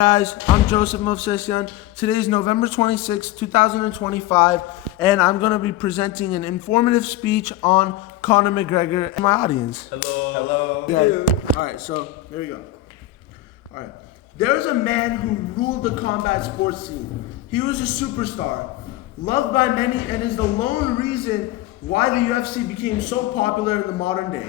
Guys, I'm Joseph Movsesian. Today is November 26, 2025, and I'm going to be presenting an informative speech on Conor McGregor and my audience. Hello. Yeah. Alright, so here we go. Alright. There is a man who ruled the combat sports scene. He was a superstar, loved by many, and is the lone reason why the UFC became so popular in the modern day.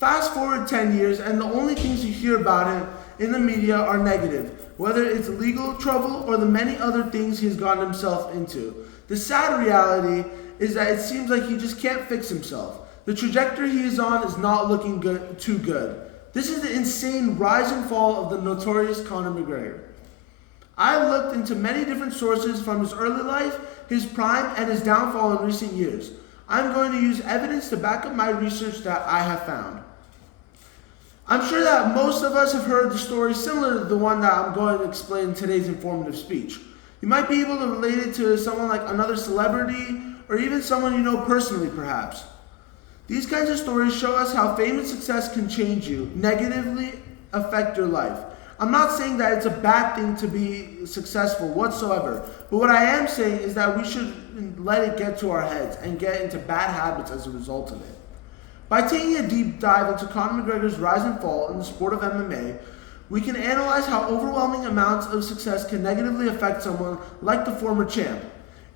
Fast forward 10 years, and the only things you hear about him in the media are negative, whether it's legal trouble or the many other things he's gotten himself into. The sad reality is that it seems like he just can't fix himself. The trajectory he is on is not looking too good. This is the insane rise and fall of the notorious Conor McGregor. I looked into many different sources from his early life, his prime, and his downfall in recent years. I'm going to use evidence to back up my research that I have found. I'm sure that most of us have heard the story similar to the one that I'm going to explain in today's informative speech. You might be able to relate it to someone like another celebrity or even someone you know personally perhaps. These kinds of stories show us how fame and success can change you, negatively affect your life. I'm not saying that it's a bad thing to be successful whatsoever, but what I am saying is that we shouldn't let it get to our heads and get into bad habits as a result of it. By taking a deep dive into Conor McGregor's rise and fall in the sport of MMA, we can analyze how overwhelming amounts of success can negatively affect someone like the former champ.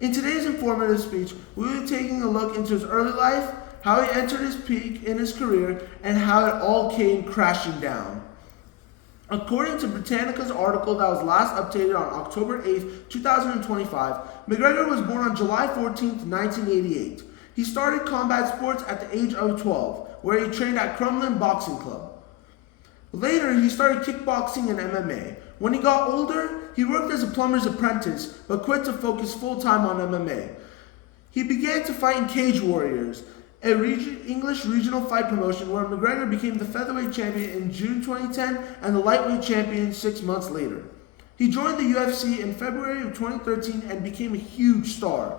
In today's informative speech, we will be taking a look into his early life, how he entered his peak in his career, and how it all came crashing down. According to Britannica's article that was last updated on October 8, 2025, McGregor was born on July 14, 1988. He started combat sports at the age of 12, where he trained at Crumlin Boxing Club. Later, he started kickboxing and MMA. When he got older, he worked as a plumber's apprentice, but quit to focus full-time on MMA. He began to fight in Cage Warriors, an English regional fight promotion where McGregor became the featherweight champion in June 2010 and the lightweight champion 6 months later. He joined the UFC in February of 2013 and became a huge star.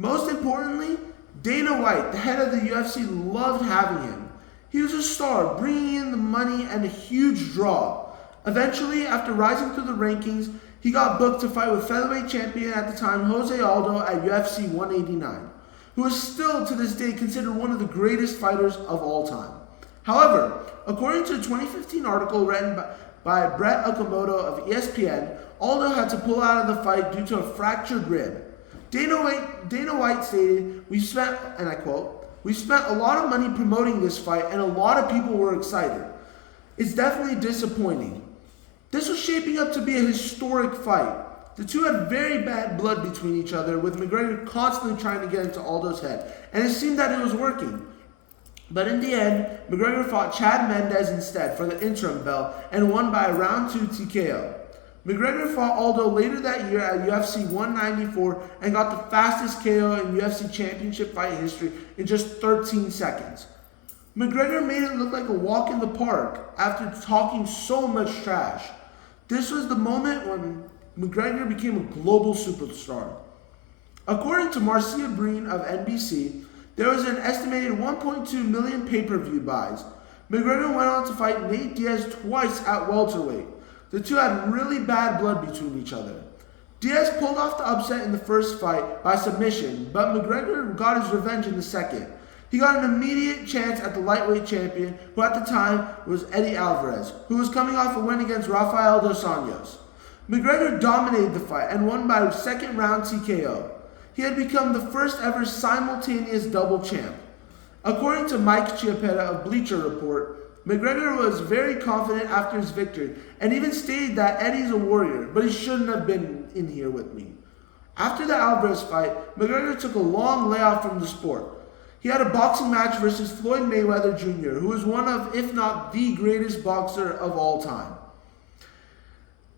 Most importantly, Dana White, the head of the UFC, loved having him. He was a star, bringing in the money and a huge draw. Eventually, after rising through the rankings, he got booked to fight with featherweight champion at the time Jose Aldo at UFC 189, who is still to this day considered one of the greatest fighters of all time. However, according to a 2015 article written by Brett Okamoto of ESPN, Aldo had to pull out of the fight due to a fractured rib. Dana White stated, "We spent," and I quote, "we spent a lot of money promoting this fight and a lot of people were excited. It's definitely disappointing." This was shaping up to be a historic fight. The two had very bad blood between each other, with McGregor constantly trying to get into Aldo's head, and it seemed that it was working. But in the end, McGregor fought Chad Mendes instead for the interim belt and won by a round 2 TKO. McGregor fought Aldo later that year at UFC 194 and got the fastest KO in UFC championship fight history in just 13 seconds. McGregor made it look like a walk in the park after talking so much trash. This was the moment when McGregor became a global superstar. According to Marcia Breen of NBC, there was an estimated 1.2 million pay-per-view buys. McGregor went on to fight Nate Diaz twice at welterweight. The two had really bad blood between each other. Diaz pulled off the upset in the first fight by submission, but McGregor got his revenge in the second. He got an immediate chance at the lightweight champion, who at the time was Eddie Alvarez, who was coming off a win against Rafael dos Anjos. McGregor dominated the fight and won by second round TKO. He had become the first ever simultaneous double champ. According to Mike Chiappetta of Bleacher Report, McGregor was very confident after his victory and even stated that Eddie's a warrior, but he shouldn't have been in here with me. After the Alvarez fight, McGregor took a long layoff from the sport. He had a boxing match versus Floyd Mayweather Jr., who is one of, if not the greatest boxer of all time.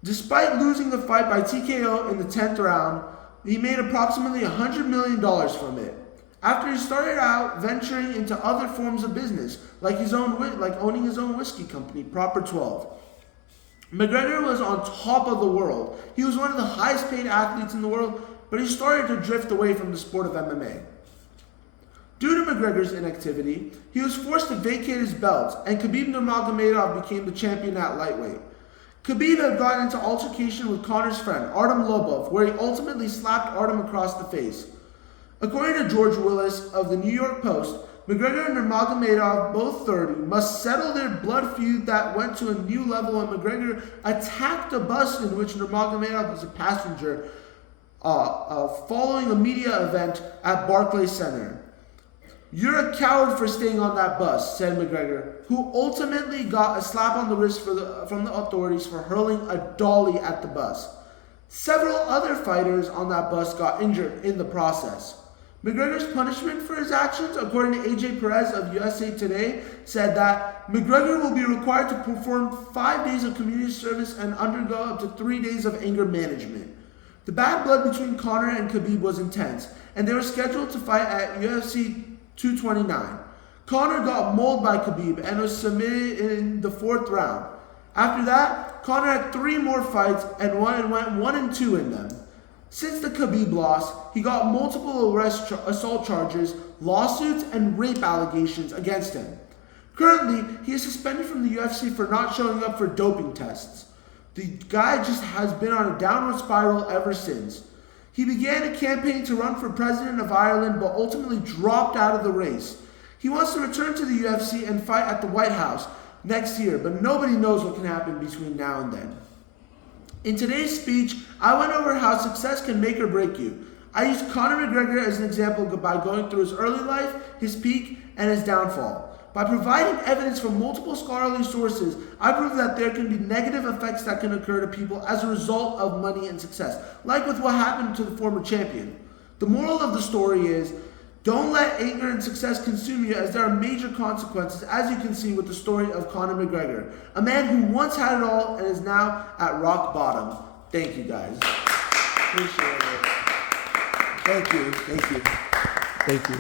Despite losing the fight by TKO in the 10th round, he made approximately $100 million from it. After he started out venturing into other forms of business, like owning his own whiskey company, Proper 12. McGregor was on top of the world. He was one of the highest paid athletes in the world, but he started to drift away from the sport of MMA. Due to McGregor's inactivity, he was forced to vacate his belts, and Khabib Nurmagomedov became the champion at lightweight. Khabib had gotten into altercation with Conor's friend, Artem Lobov, where he ultimately slapped Artem across the face. According to George Willis of the New York Post, McGregor and Nurmagomedov, both 30, must settle their blood feud that went to a new level when McGregor attacked a bus in which Nurmagomedov was a passenger following a media event at Barclays Center. "You're a coward for staying on that bus," said McGregor, who ultimately got a slap on the wrist from the authorities for hurling a dolly at the bus. Several other fighters on that bus got injured in the process. McGregor's punishment for his actions, according to AJ Perez of USA Today, said that McGregor will be required to perform 5 days of community service and undergo up to 3 days of anger management. The bad blood between Conor and Khabib was intense, and they were scheduled to fight at UFC 229. Conor got mauled by Khabib and was submitted in the 4th round. After that, Conor had 3 more fights and went 1-2 in them. Since the Khabib loss, he got multiple assault charges, lawsuits, and rape allegations against him. Currently, he is suspended from the UFC for not showing up for doping tests. The guy just has been on a downward spiral ever since. He began a campaign to run for president of Ireland, but ultimately dropped out of the race. He wants to return to the UFC and fight at the White House next year, but nobody knows what can happen between now and then. In today's speech, I went over how success can make or break you. I used Conor McGregor as an example by going through his early life, his peak, and his downfall. By providing evidence from multiple scholarly sources, I proved that there can be negative effects that can occur to people as a result of money and success, like with what happened to the former champion. The moral of the story is, don't let anger and success consume you, as there are major consequences, as you can see with the story of Conor McGregor, a man who once had it all and is now at rock bottom. Thank you, guys. Appreciate it. Thank you.